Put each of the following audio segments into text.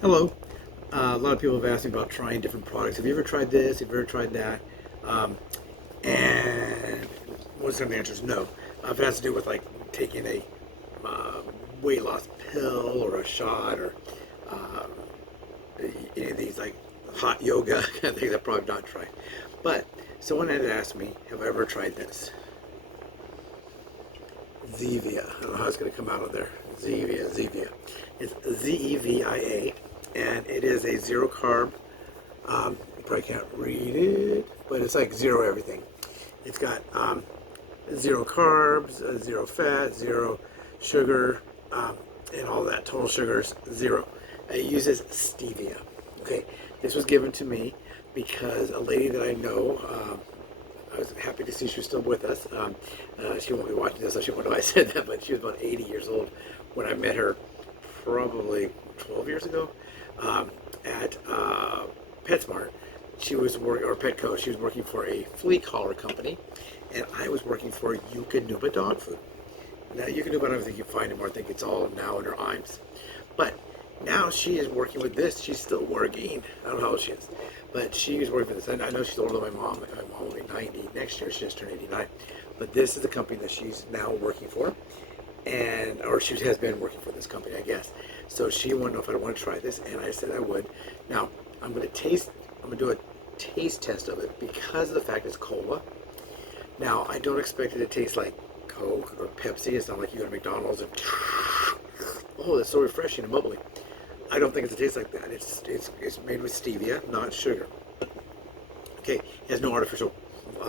Hello. A lot of people have asked me about trying different products. Have you ever tried this? Have you ever tried that? Um, and most of the answer is no. If it has to do with like taking a uh, weight loss pill or a shot or uh, any of these like hot yoga kind of things, I've probably not tried. But someone had asked me, have I ever tried this? ZEVIA. I don't know how it's going to come out of there. ZEVIA. It's ZEVIA, and it is a zero carb. You probably can't read it, but it's like zero everything. It's got zero carbs, zero fat, zero sugar, and all that. Total sugars, zero. It uses stevia. Okay, this was given to me because a lady that I know, I was happy to see she was still with us. She won't be watching this, so she won't know I said that, but she was about 80 years old when I met her probably 12 years ago at PetSmart. She was working, or Petco, she was working for a flea collar company, and I was working for Yukonuba dog food. Now, Yukonuba, I don't think you find anymore. I think it's all now under IMS. But now she is working with this. She's still working. I don't know how old she is. But she was working with this. I know she's older than my mom. My mom will be 90 next year. She just turned 89. But this is the company that she's now working for. And or she has been working for this company, I guess. So she wanted to know if I want to try this, and I said I would. Now, I'm going to do a taste test of it because of the fact it's cola. Now, I don't expect it to taste like Coke or Pepsi. It's not like you go to McDonald's and oh, that's so refreshing and bubbly. I don't think it's a taste like that. It's made with stevia, not sugar. Okay, it has no artificial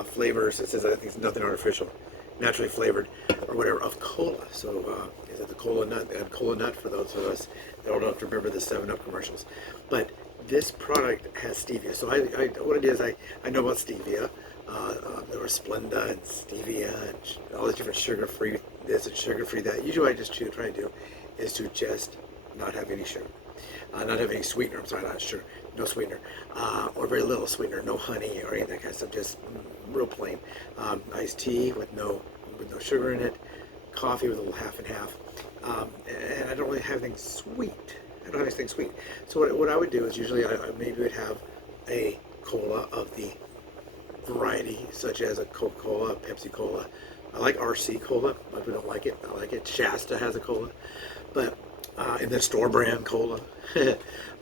flavors. It says I think it's nothing artificial, naturally flavored or whatever of cola. So is it the cola nut? They had cola nut for those of us that don't have to remember the 7-Up commercials. But this product has stevia. So what it is, I know about stevia. There was Splenda and stevia and all these different sugar-free this and sugar-free that. Usually what I just try to do is to just not have any sugar. Not have any sweetener, I'm sorry, not sugar, no sweetener, or very little sweetener, no honey or any of that kind of stuff, just real plain. Iced tea with no sugar in it, coffee with a little half and half, and I don't really have anything sweet. I don't have anything sweet. So what I would do is usually I maybe would have a cola of the variety, such as a Coca-Cola, Pepsi Cola. I like RC Cola. A lot of people don't like it. I like it. Shasta has a cola, but and then store brand cola.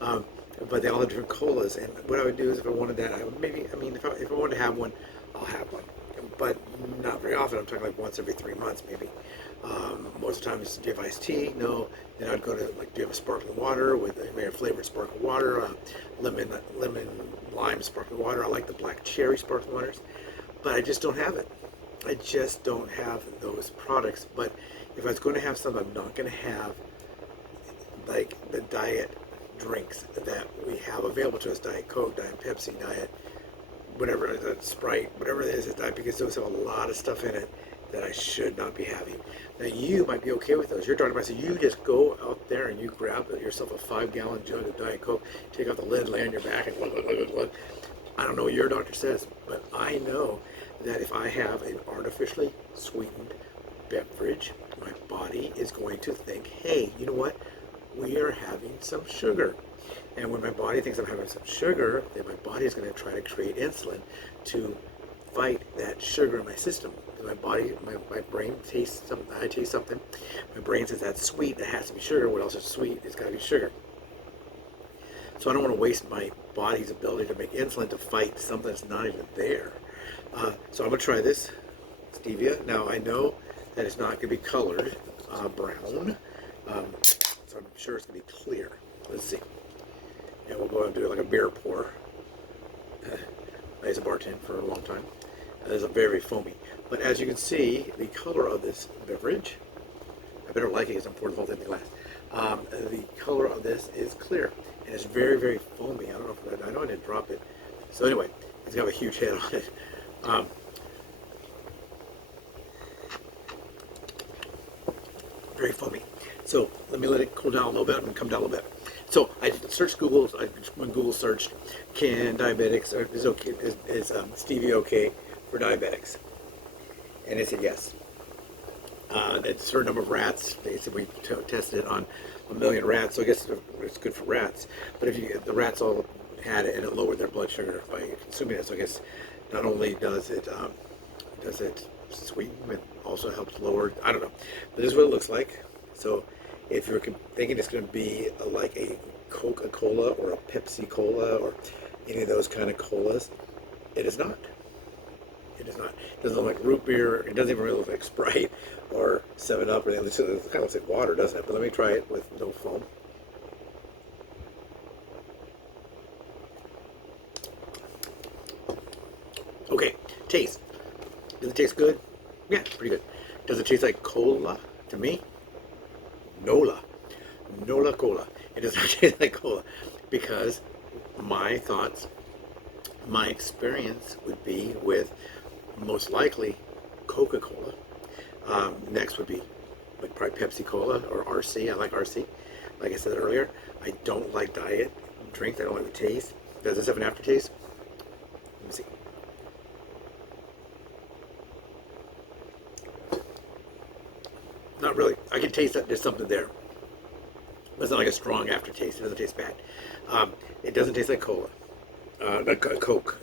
um, but they all have different colas. And what I would do is if I wanted that, I would maybe, I mean, if I wanted to have one, I'll have one. But not very often. I'm talking like once every 3 months, maybe. Most of the time, do you have iced tea? No. Then I'd go to like, do you have a sparkling water with a flavored sparkling water, lemon lime sparkling water. I like the black cherry sparkling waters, but I just don't have it. I just don't have those products. But if I was going to have some, I'm not going to have like the diet drinks that we have available to us, Diet Coke, Diet Pepsi, Diet whatever, the Sprite, whatever it is, diet, because those have a lot of stuff in it that I should not be having. Now you might be okay with those. You're talking about, so you just go out there and you grab yourself a 5-gallon jug of Diet Coke, take off the lid, lay on your back, and I don't know what your doctor says, but I know that if I have an artificially sweetened beverage, my body is going to think, hey, you know what? We are having some sugar. And when my body thinks I'm having some sugar, then my body is going to try to create insulin to fight that sugar in my system. My body, my brain tastes something, I taste something, my brain says that's sweet, that has to be sugar. What else is sweet? It's got to be sugar. So I don't want to waste my body's ability to make insulin to fight something that's not even there. So I'm going to try this stevia. Now I know that it's not going to be colored brown, so I'm sure it's going to be clear. Let's see. And we'll go and do like a beer pour. I used to bartend for a long time. It's a very foamy. But as you can see, the color of this beverage, I better like it because I'm pouring the whole thing in the glass. The color of this is clear. And it's very, very foamy. I don't know if I know I didn't drop it. So anyway, it's got a huge head on it. Very foamy. So let me let it cool down a little bit and come down a little bit. So I searched Google. When Google searched, can diabetics or is stevia okay for diabetics? And it said yes. It's a certain number of rats. They said we tested it on a million rats, so I guess it's good for rats. But if the rats all had it and it lowered their blood sugar by consuming it, so I guess not only does it sweeten, it also helps lower. I don't know, but this is what it looks like. So if you're thinking it's going to be like a Coca-Cola or a Pepsi Cola or any of those kind of colas, it is not. It is not. It doesn't look like root beer. It doesn't even really look like Sprite or 7-Up or anything. It kind of looks like water, doesn't it? But let me try it with no foam. Okay, taste. Does it taste good? Yeah, pretty good. Does it taste like cola to me? Nola. Nola cola. It does not taste like cola because my thoughts, my experience would be with most likely Coca-Cola. Next would be like probably Pepsi Cola or RC. I like RC. Like I said earlier, I don't like diet drinks. I don't like the taste. Does this have an aftertaste? Let me see. Not really. I can taste that there's something there. But it's not like a strong aftertaste. It doesn't taste bad. It doesn't taste like cola. Like Coke.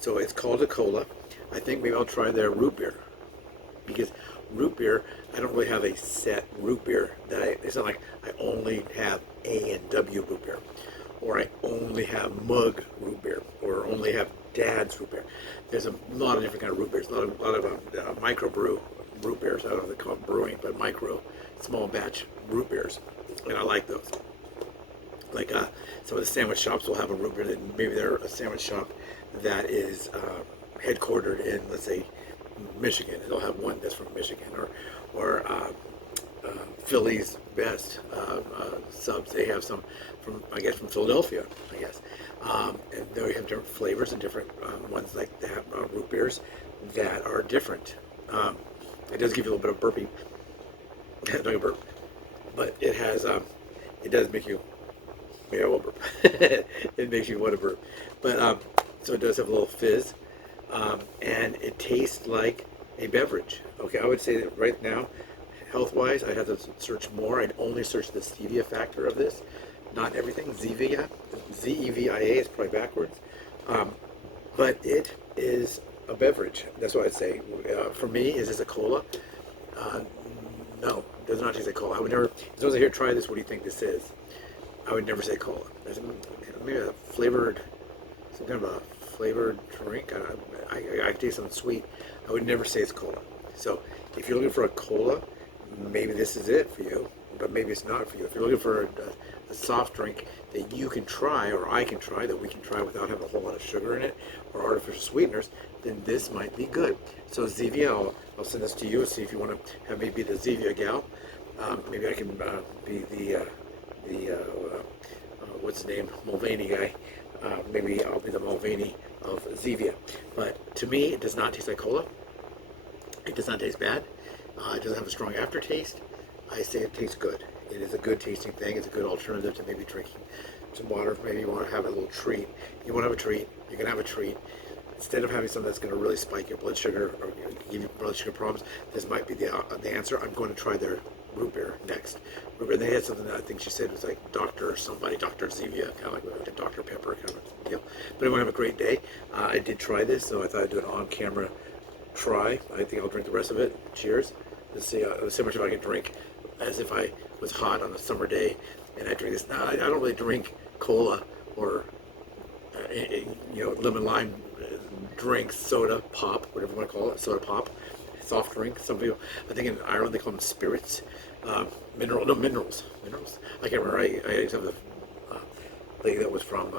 So it's called a cola. I think maybe I'll try their root beer. Because root beer, I don't really have a set root beer. It's not like I only have A and W root beer. Or I only have mug root beer. Or only have dad's root beer. There's a lot of different kind of root beers. A lot of microbrew root beers. I don't know if they call them brewing, but micro, small batch root beers. And I like those. Like some of the sandwich shops will have a root beer that maybe they're a sandwich shop that is headquartered in, let's say, Michigan. And they'll have one that's from Michigan, or Philly's Best subs. They have some from, I guess, from Philadelphia, I guess. And they have different flavors and different ones like that, root beers that are different. It does give you a little bit of burpee. Not a burp, but it has. It does make you. Maybe I will burp. It makes you want to burp. But so it does have a little fizz, and it tastes like a beverage. Okay, I would say that right now, health-wise, I'd have to search more. I'd only search the stevia factor of this, not everything. ZEVIA, ZEVIA is probably backwards, but it is a beverage. That's what I'd say. For me, is this a cola? No, it does not taste like cola. I would never. As soon as I hear try this, what do you think this is? I would never say cola. There's maybe a flavored, some kind of a flavored drink. I taste something sweet. I would never say it's cola. So if you're looking for a cola, maybe this is it for you, but maybe it's not for you. If you're looking for a soft drink that you can try, or I can try, that we can try without having a whole lot of sugar in it or artificial sweeteners, then this might be good. So ZEVIA, I'll send this to you and see if you want to have me be the ZEVIA gal. Maybe I can be the what's his name, Mulvaney guy. Maybe I'll be the Mulvaney of ZEVIA. But to me, it does not taste like cola. It does not taste bad. It doesn't have a strong aftertaste. I say it tastes good. It is a good tasting thing. It's a good alternative to maybe drinking some water. Maybe you want to have a little treat. You want to have a treat. You can have a treat. Instead of having something that's going to really spike your blood sugar or give you blood sugar problems, this might be the answer. I'm going to try their root beer next. Root beer, they had something that I think she said was like Dr. ZEVIA, kind of like a Dr. Pepper kind of deal. But everyone have a great day. I did try this, so I thought I'd do an on-camera try. I think I'll drink the rest of it. Cheers. Let's see how much if I can drink as if I was hot on a summer day and I drink this. Now, I don't really drink cola or lemon lime drinks, soda pop, whatever you want to call it, soda pop, soft drink. Some people, I think in Ireland they call them spirits, minerals. I can't remember. I used to have a lady that was from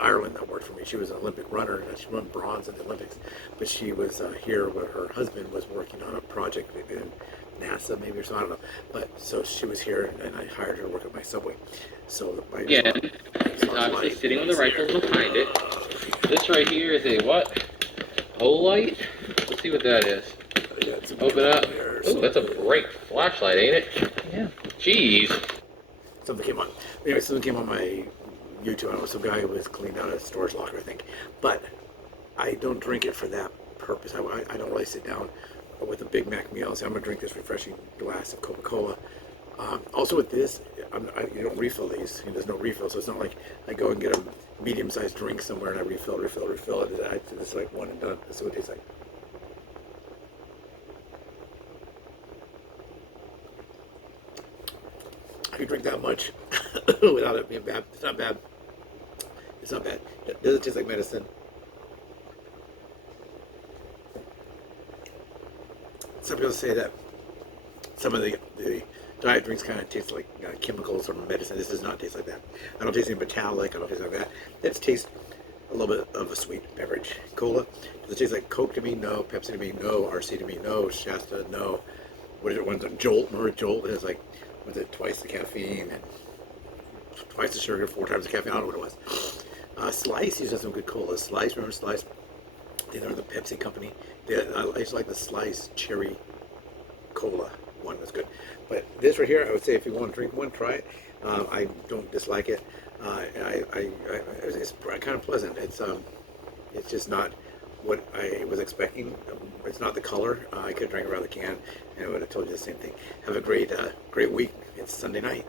Ireland that worked for me. She was an Olympic runner. She won bronze in the Olympics, but she was here where her husband was working on a project in NASA, maybe, or something. I don't know. But so she was here, and I hired her to work at my Subway. So it's obviously sitting on the rifle behind it. This right here is a what? Whole light? Let's see what that is. Open up. Oh, that's a bright flashlight, ain't it? Yeah. Jeez. Something came on. Anyway, something came on my YouTube. I was some guy who was cleaning out a storage locker, I think. But I don't drink it for that purpose. I don't really sit down with a Big Mac meal and say, I'm going to drink this refreshing glass of Coca-Cola. Also with this, you don't refill these. There's no refill, so it's not like I go and get a medium-sized drink somewhere and I refill. It's like one and done. That's what it tastes like. I can drink that much without it being bad. It's not bad. It's not bad. It doesn't taste like medicine. Some people say that some of the diet drinks kind of taste like chemicals or medicine. This does not taste like that. I don't taste any metallic. I don't taste like that. It tastes a little bit of a sweet beverage. Cola. Does it taste like Coke to me? No. Pepsi to me? No. RC to me? No. Shasta? No. What is it? One's a Jolt. Remember Jolt? It has like, was it twice the caffeine and twice the sugar, 4 times the caffeine? I don't know what it was. Slice used to have some good cola. Slice, remember Slice? They are the Pepsi company. I used to like the Slice cherry cola one. Was good. But this right here, I would say if you want to drink one, try it. I don't dislike it. It's kind of pleasant. It's just not what I was expecting. It's not the color. I could drink around the can, and I would have told you the same thing. Have a great week. It's Sunday night.